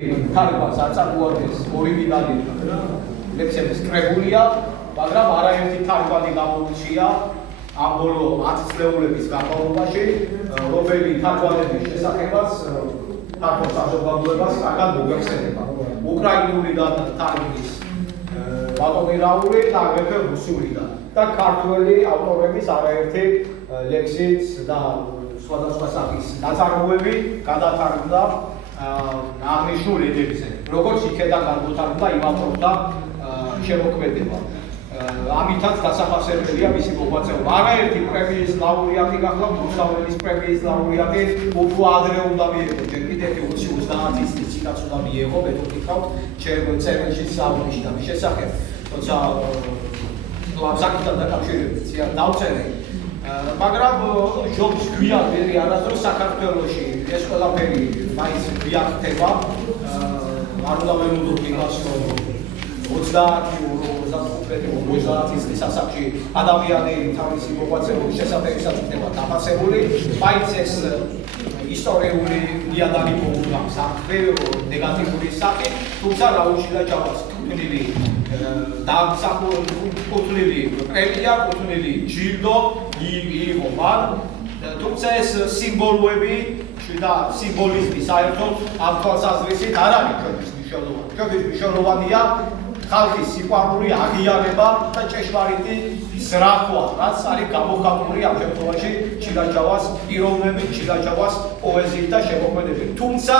თარგმანს არ წარმოადგენს ორიგინალი ლექსების კრებულია, მაგრამ არაერთი თარგმანი გამოუჩია ამ ბოლო 10 წლეულების განმავლობაში, რომელი თარგმანების შესახებაც თარგმნის საზოგადოებას კარგად მოგეხსენება. უკრაინულიდან თარგმნის ბატონი რაული და აგრეთვე რუსულიდან და ქართველი ავტორების არაერთი ლექსიც და სხვადასხვა სახის ნაწარმოები გადათარგმნა აღნიშნულ ენებზე, როგორც იქედან განვითარდა იმ ავტორთა შემოქმედება. ამითაც დასახასებელია მისი მოღვაწეობა. არაერთი პრემიის ლაურეატი გახლავთ, რუსთაველის პრემიის ლაურეატი, უფრო ადრე უნდა მიიღო, ჯერ კიდევ 20-30 წლის წინაც უნდა მიიღო, მე თუ გითხავთ, წერილში საუბრში და მის შესახებ, თორსა ამ საკითხთან დაკავშირებით დავწერე. მაგრამ ჯობს გვიანდელი არასდროს საქართველოში ეს ყველაფერი მაინც გვიახდება. არ უნდა ველოდოთ იმას, რომ 30-50 წლის ასაკში ადამიანი თავისი მოღვაწეობის შესაძლებლობისას იქნება დაფასებული. მაინც ეს ისტორიული ნიადაგი მოუდგამს ახლა ნეგატიური სახით, თუმცა რაუშილა ჯავას კუთვნილი კუთვნილი პრემია, კუთვნილი ჯილდო მიიღო მან, თუმცა ეს სიმბოლოები და სიმბოლიზმი საერთოდ ამ თვალსაზრისით არ არის ჩვენთვის მნიშვნელოვანი. ჩვენთვის მნიშვნელოვანია ხალხის სიყვარული, აღიარება და ჭეშმარიტი ზრახვა, რაც არის გამოხატული ამ შემთხვევაში ჩილაჯავას პიროვნებით, ჩილაჯავას პოეზიით და შემოქმედებით. თუმცა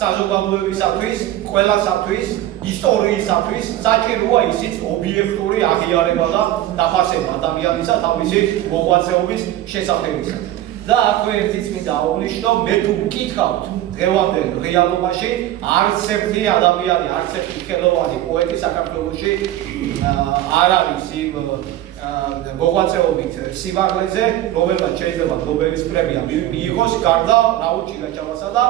საზოგადოებისათვის, ყველასათვის, ისტორიისათვის საჭიროა ისიც ობიექტური აღიარება და დაფასება ადამიანისა თავისი მოღვაწეობის შესახებისას. და აქვე ერთი წმინდა აღვნიშნო, მე თუ მკითხავთ დღევანდელ რეალობაში, არც ერთი ადამიანი, არც ერთი ხელოვანი პოეტი საქართველოში არ არის იმ მოღვაწეობით სიმაღლეზე, რომელმაც შეიძლება ნობელის პრემია მიიღოს, გარდა რაულ ჩილაჯავასა და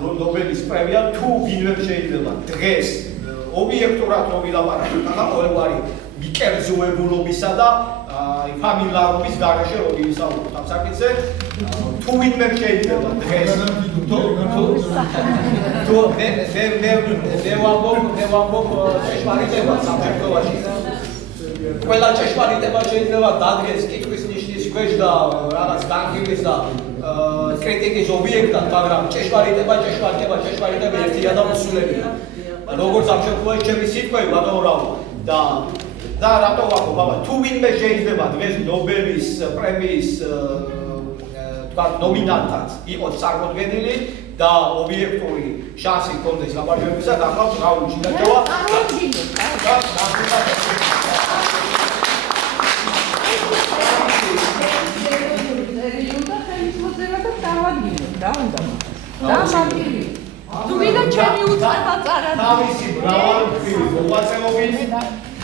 ნობელის პრემია თუ ვინმე შეიძლება დღეს ობიექტურად რომ ვილაპარაკოთ და ყოველგვარი მიკერძოებულობისა და ფამილიარობის გარეშე რომ ვისაუბროთ ამ საკითხზე, თუ ვინმე შეიძლება დღეს თუ მე ვამბობ ჭეშმარიტებას ამ შემთხვევაში. ყველა ჭეშმარიტება შეიძლება დადგეს კითხვის ნიშნის ქვეშ და რაღაც განხილვის და კრიტიკის ობიექტად, მაგრამ ჭეშმარიტება ერთია და მოსულებია. როგორც ამ შემთხვევაში ჩემი სიტყვები ბატონო რაო და რატო ვამბობ, აბა თუ ვინმე შეიძლება დღეს ნობელის პრემიის თქვა ნომინანტად იყოს წარმოდგენილი და ობიექტური შანსი ჰქონდეს გამარჯვებისა, გახლავთ რაულ ჩილაჯავა. თუ ვიდან ჩემი უწყება წარად თავისი მრავალმხრივი მოღვაწეობით,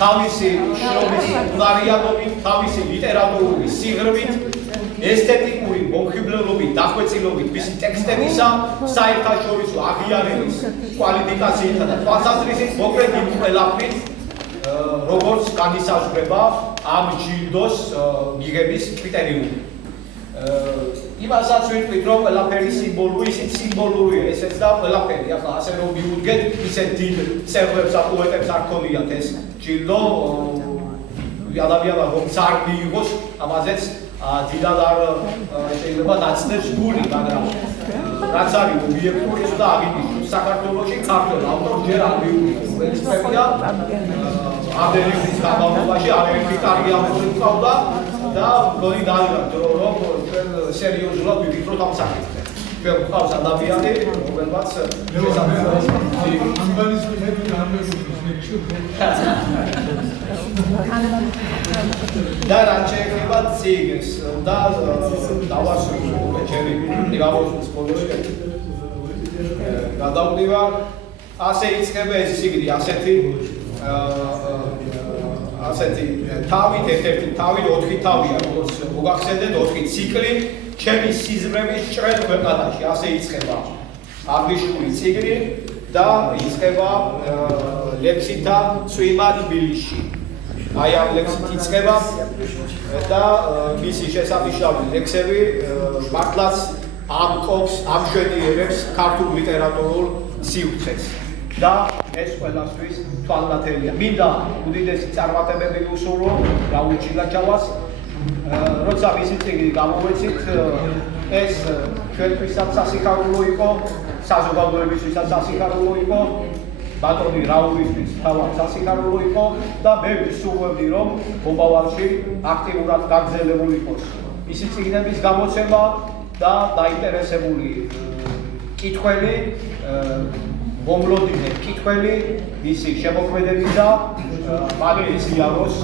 თავისი შრომის უნარიანობით, თავისი ლიტერატურული სიღრმით, ესთეტიკური მომხიბლელობით, დახვეწილობით, მისი ტექსტებისა, საერთაშორისო აღიარების კვალიფიკაციითა და თვალსაზრისით, მოკლედ იმ ყველაფრით, როგორც განისაზღვრება ამ ჯილდოს მიღების კრიტერიუმი. იმასაც ვიტყვით, რომ ყველაფერი სიმბოლური, ისიც სიმბოლურია, ესეც და ყველაფერი. ახლა ასე რომ მიუდგეთ, ისეთ დიდ მწერლებს და პოეტებს არ ქონიათ ეს ჯილდო, ადამიანმა რომც არ მიიღოს, ამაზეც დიდად არ შეიძლება დაცნეს გული, მაგრამ რაც არის ობიექტური და აღინიშნოს საქართველოში ქართველ ავტორს ჯერ არ მიუღია ნობელის პრემია. ამდენი ხნის განმავლობაში არაერთი კარგი ავტორი ჰყავდა და მგონი დავიღოთ, რომ ჩვენ სერიოზულად ვიფიქროთ ამ საკითხზე. ჩვენ გვყავს ადამიანი, რომელმაც ამბანის მიხედვით არ და რაც შეეხება ციგნს და დავასრულო ჯერი გამოსვლის ბოლოს გადავდივარ. ასე იწყება ეს ციგნი, ასეთი თავით, ერთ-ერთი თავით 4 თავია, როგორც მოგახსენდეთ, 4 ციკლი ჩემი სიზმრების ჭრელ ქვეყანაში. ასე იწყება აღნიშნული ციგნი და იწყება ლექსითა წვიმა თბილისში. აი ამ ლექსით იწყება და მისი შესაბამისი ლექსები მართლაც ამკობს, ამშვენიერებს ქართულ ლიტერატურულ სივრცეს და ეს ყველასთვის თვალნათელია. მინდა უდიდესი წარმატებები ვუსურვო რაულ ჩილაჩავას, როცა მისი წიგნი გამოვეცით, ეს ჩვენთვისაც სასიხარულო იყო, საზოგადოებისთვისაც სასიხარულო იყო, ბატონი რაულისთვის თავად სასიხარულო იყო და მე ვისურვებდი, რომ მომავალში აქტიურად გაგრძელებულ იყოს მისი წიგნების გამოცემა და დაინტერესებული კითხველი, მომლოდინე კითხველი მისი შემოქმედებისა მაგის იაროს